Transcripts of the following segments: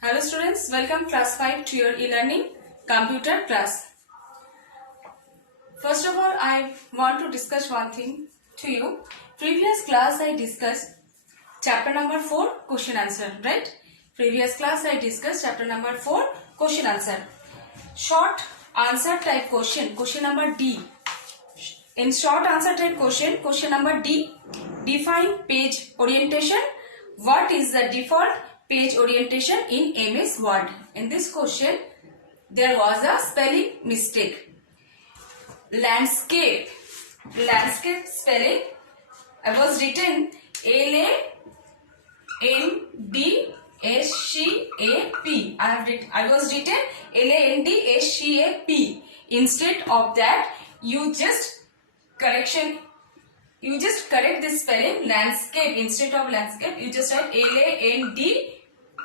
Hello students, welcome class 5 to your e-learning computer class. First of all, I want to discuss one thing to you. Previous class I discussed chapter number 4 question answer, right? Previous class I discussed chapter number 4 question answer. Short answer type question number D. In short answer type question number D, define page orientation. What is the default page orientation in MS Word? In this question, there was a spelling mistake. Landscape spelling, I was written LANDSCAP. I was written LANDSCAP. Instead of that, you just correct this spelling, landscape. Instead of landscape, you just write LANDSCAPE.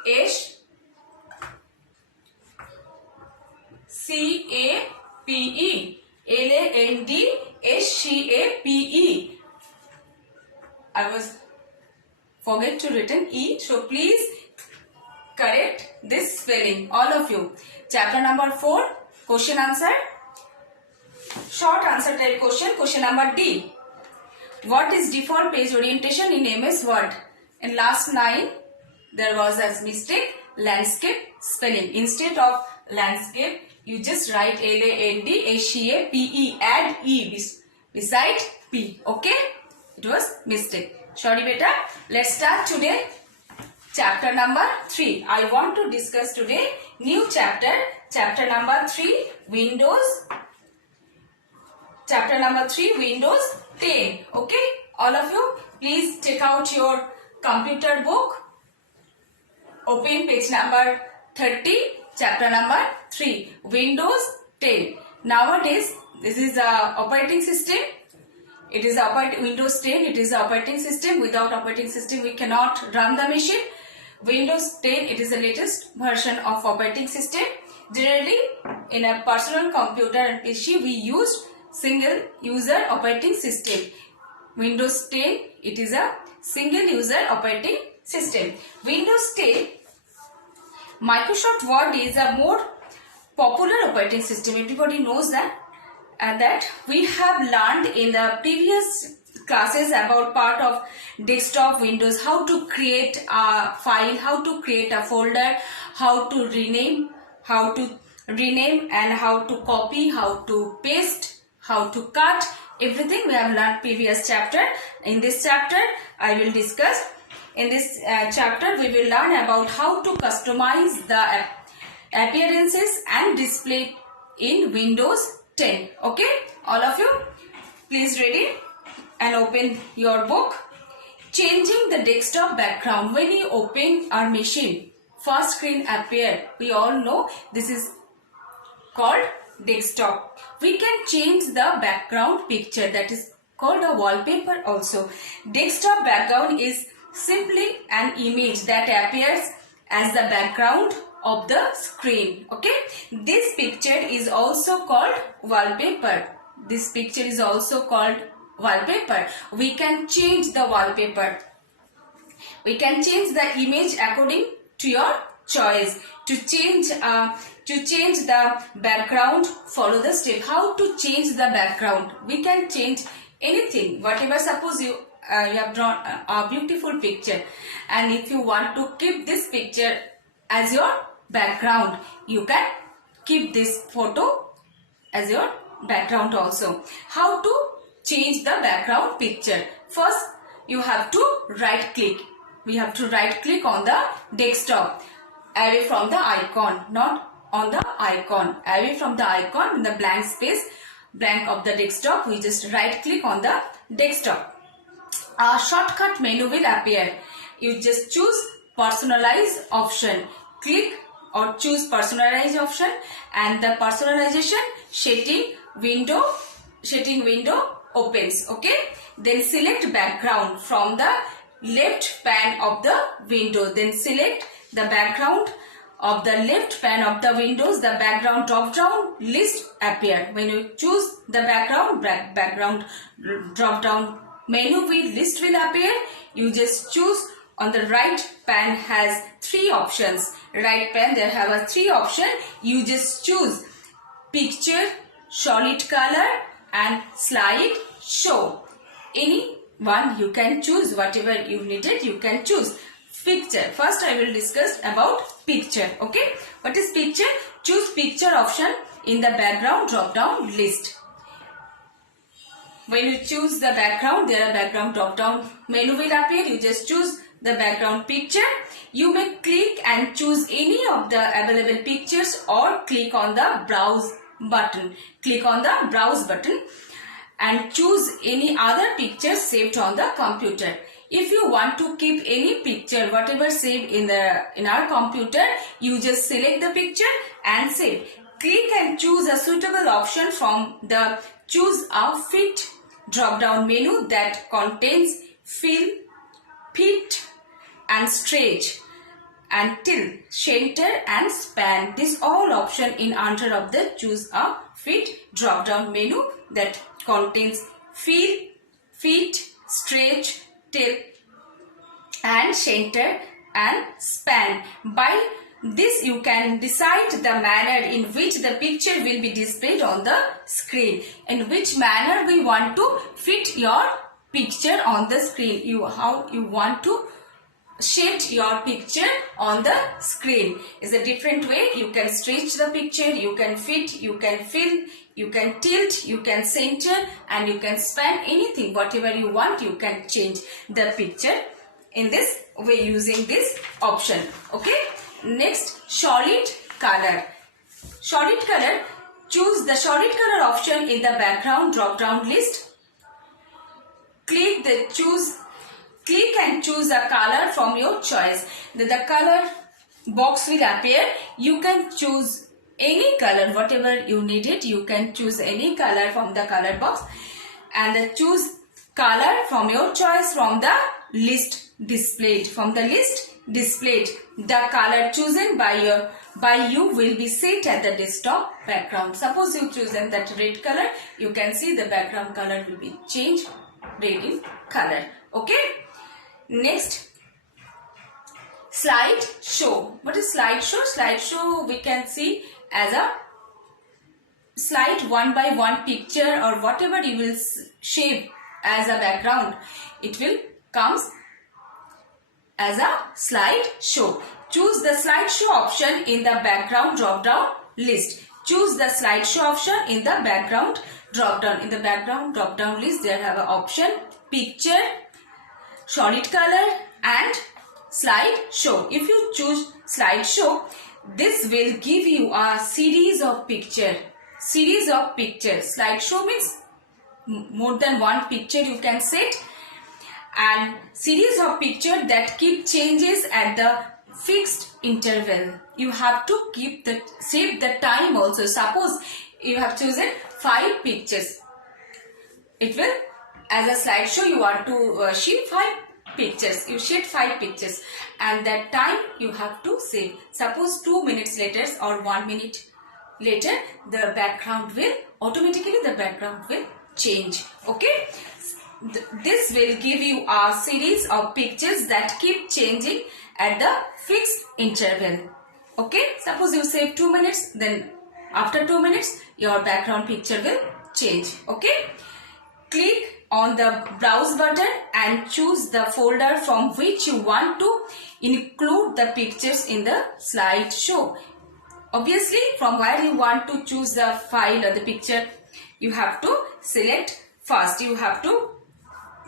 LANDSCAPE. I was forget to written E, so please correct this spelling, all of you. Chapter number 4 question answer, short answer type question number D. What is default page orientation in MS Word? In last 9 there was a mistake, landscape spelling. Instead of landscape, you just write LANDSCAPE, add E beside P. Okay, it was mistake. Sorry beta. Let's start today chapter number 3. I want to discuss today new chapter number 3, Windows. Chapter number 3, Windows 10. Okay, all of you, please take out your computer book. Open page number 30, chapter number 3, Windows 10. Nowadays, this is a operating system. It is Windows 10. It is a operating system. Without operating system, we cannot run the machine. Windows 10, it is the latest version of operating system. Generally, in a personal computer and PC, we use single user operating system. Windows 10, it is a single user operating system. Windows 10, Microsoft Word is a more popular operating system. Everybody knows that, and that we have learned in the previous classes about part of desktop Windows, how to create a file, how to create a folder, how to rename and how to copy, how to paste, how to cut. Everything we have learned previous chapter. In this chapter, I will discuss. In this chapter, we will learn about how to customize the appearances and display in Windows 10. Okay, all of you, please ready and open your book. Changing the desktop background. When you open our machine, first screen appear. We all know this is called desktop. We can change the background picture, that is called a wallpaper also. Desktop background is simply an image that appears as the background of the screen. Okay, this picture is also called wallpaper. This picture is also called wallpaper. We can change the wallpaper. We can change the image according to your choice. To change the background, follow the step. How to change the background? We can change anything. Whatever, suppose you have drawn a beautiful picture, and if you want to keep this picture as your background, you can keep this photo as your background also. How to change the background picture? First, you have to right click. We have to right click on the desktop, away from the icon, not on the icon, away from the icon, in the blank space, blank of the desktop, we just right click on the desktop. A shortcut menu will appear. You just choose personalize option. Click or choose personalize option, and the personalization setting window opens. Okay, then select background from the left pane of the window. Then select the background of the left pane of the windows. The background drop down list appear. When you choose the background drop down menu with list will appear. You just choose on the right pane has 3 options. Right pane there have a 3 option. You just choose picture, solid color and slide show. Any one you can choose, whatever you needed you can choose. Picture. First I will discuss about picture. Okay. What is picture? Choose picture option in the background drop down list. When you choose the background, there are background drop down menu will appear. You just choose the background picture. You may click and choose any of the available pictures or click on the browse button. Click on the browse button and choose any other picture saved on the computer. If you want to keep any picture, whatever saved in our computer, you just select the picture and save. Click and choose a suitable option from the choose a fit drop down menu that contains fill, fit and stretch and tilt, center and span. This all option in under of the choose a fit drop down menu that contains fill, fit, stretch, tilt and center and span. By this you can decide the manner in which the picture will be displayed on the screen. In which manner we want to fit your picture on the screen. How you want to shift your picture on the screen is a different way. You can stretch the picture, you can fit, you can fill, you can tilt, you can center and you can span. Anything whatever you want you can change the picture in this way using this option. Okay. Next, solid color. Solid color, choose the solid color option in the background drop down list. Click and choose a color from your choice. The color box will appear. You can choose any color, whatever you need it. You can choose any color from the color box and choose color from your choice from the list displayed. From the list displayed, the color chosen by you will be set at the desktop background. Suppose you chosen that red color, you can see the background color will be changed red in color. Okay. Next, slide show. What is slide show? Slide show we can see as a slide one by one picture or whatever you will shape as a background. It will comes as a slide show. Choose the slide show option in the background drop down list. Choose the slide show option in the background drop down. In the background drop down list there have an option picture, solid color and slide show. If you choose slide show, this will give you a series of picture. Slide show means more than one picture you can set and series of picture that keep changes at the fixed interval. You have to save the time also. Suppose you have chosen 5 pictures. It will, as a slideshow, you want to shape 5 pictures. You shape 5 pictures and that time you have to save. Suppose 2 minutes later or 1 minute later, the background will automatically change. Okay. This will give you a series of pictures that keep changing at the fixed interval. Okay. Suppose you save 2 minutes, then after 2 minutes your background picture will change. Okay. Click on the browse button and choose the folder from which you want to include the pictures in the slideshow. Obviously, from where you want to choose the file or the picture, you have to select first. You have to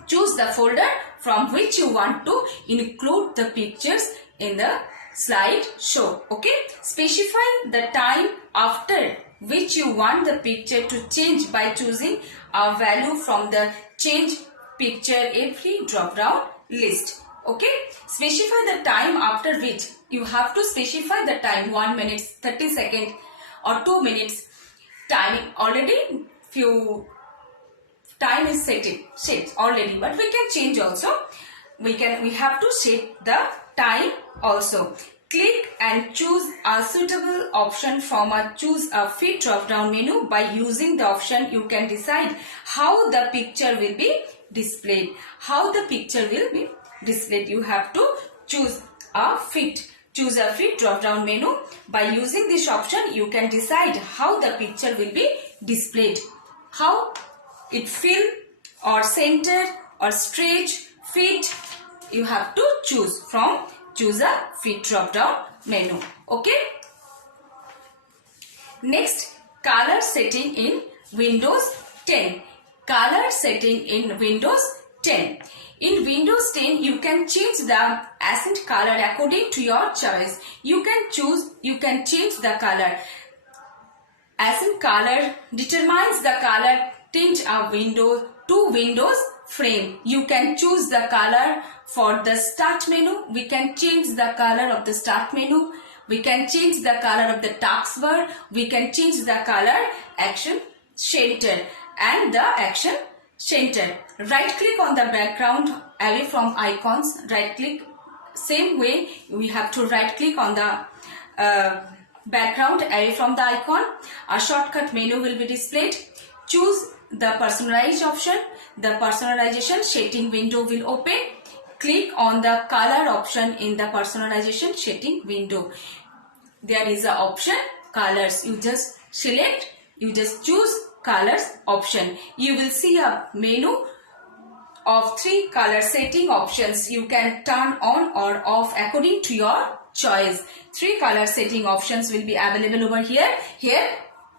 choose the folder from which you want to include the pictures in the slideshow. Okay. Specify the time after which you want the picture to change by choosing a value from the change picture every drop down list. Okay. Specify the time after which you have to specify the time 1 minute, 30 seconds or 2 minutes. Timing already few time is set already, but we can change also. We have to set the time also. Click and choose a suitable option from a choose a fit drop down menu. By using the option you can decide how the picture will be displayed. displayed. You have to choose a fit. Choose a fit drop down menu. By using this option, you can decide how the picture will be displayed. How it fill or center or stretch, fit. You have to choose from choose a fit drop down menu. Okay. Next, color setting in Windows 10. Color setting in Windows 10. In Windows 10, you can change the accent color according to your choice. You can change the color. Accent color determines the color tint of Windows frame. You can choose the color for the start menu. We can change the color of the start menu. We can change the color of the taskbar. We can change the color action center and the action center. Right click on the background away from icons. Right click. Same way we have to right click on the background away from the icon. A shortcut menu will be displayed. Choose the personalize option. The personalization setting window will open. Click on the color option in the personalization setting window. There is a option colors. You just select. You just choose colors option. You will see a menu of 3 color setting options. You can turn on or off according to your choice. 3 color setting options will be available over here. Here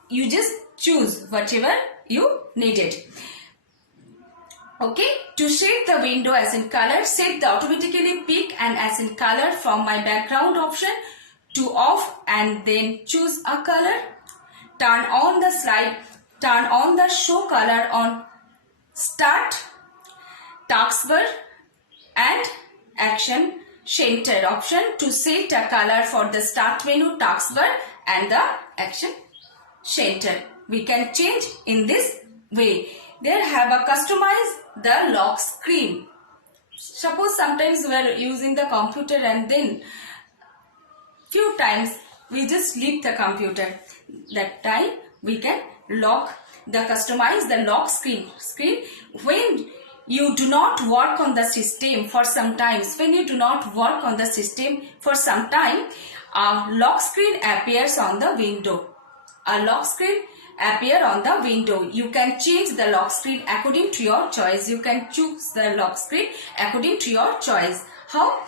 you just choose whatever you needed. Okay, to set the window accent color, set the automatically pick an accent color from my background option to off and then choose a color. Turn on the slide. Turn on the show color on start, taskbar and action center option to set a color for the start menu, taskbar and the action center. We can change in this way. There have a customize the lock screen. Suppose sometimes we are using the computer and then few times we just leave the computer. That time we can customize the lock screen. When you do not work on the system for some times, when you do not work on the system for some time, a lock screen appears on the window. A lock screen appear on the window. You can change the lock screen according to your choice. You can choose the lock screen according to your choice. How?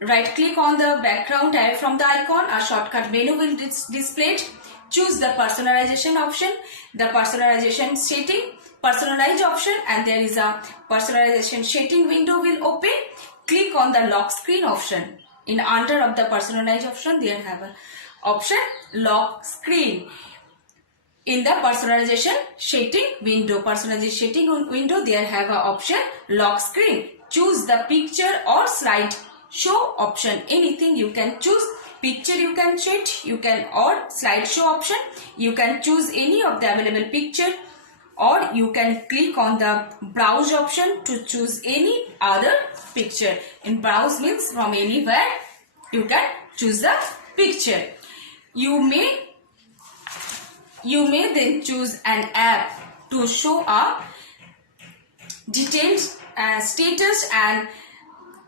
Right click on the background away from the icon. A shortcut menu will be displayed. Choose the personalization option, the personalization setting, personalize option, and there is a personalization setting window will open. Click on the lock screen option. In under of the personalize option, there have a option lock screen. In the personalization setting window, there have a option lock screen. Choose the picture or slide show option. Anything you can choose. Picture you can set, you can or slideshow option. You can choose any of the available picture, or you can click on the browse option to choose any other picture. In browse means from anywhere you can choose the picture. You may then choose an app to show a detailed status and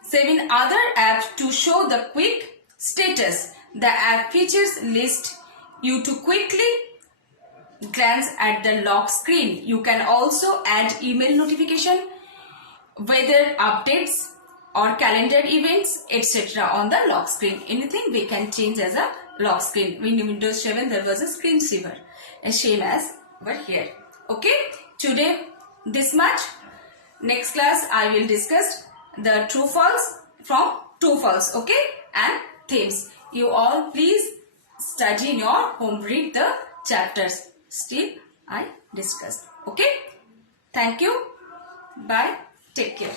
7 other apps to show the quick status. The app features list you to quickly glance at the lock screen. You can also add email notification, weather updates or calendar events, etc. on the lock screen. Anything we can change as a lock screen. In Windows 7 there was a screensaver, same as over here. Okay, today this much. Next class I will discuss the true false from true false, okay, and themes. You all please study in your home, read the chapters. Still I discussed. Okay, thank you, bye, take care.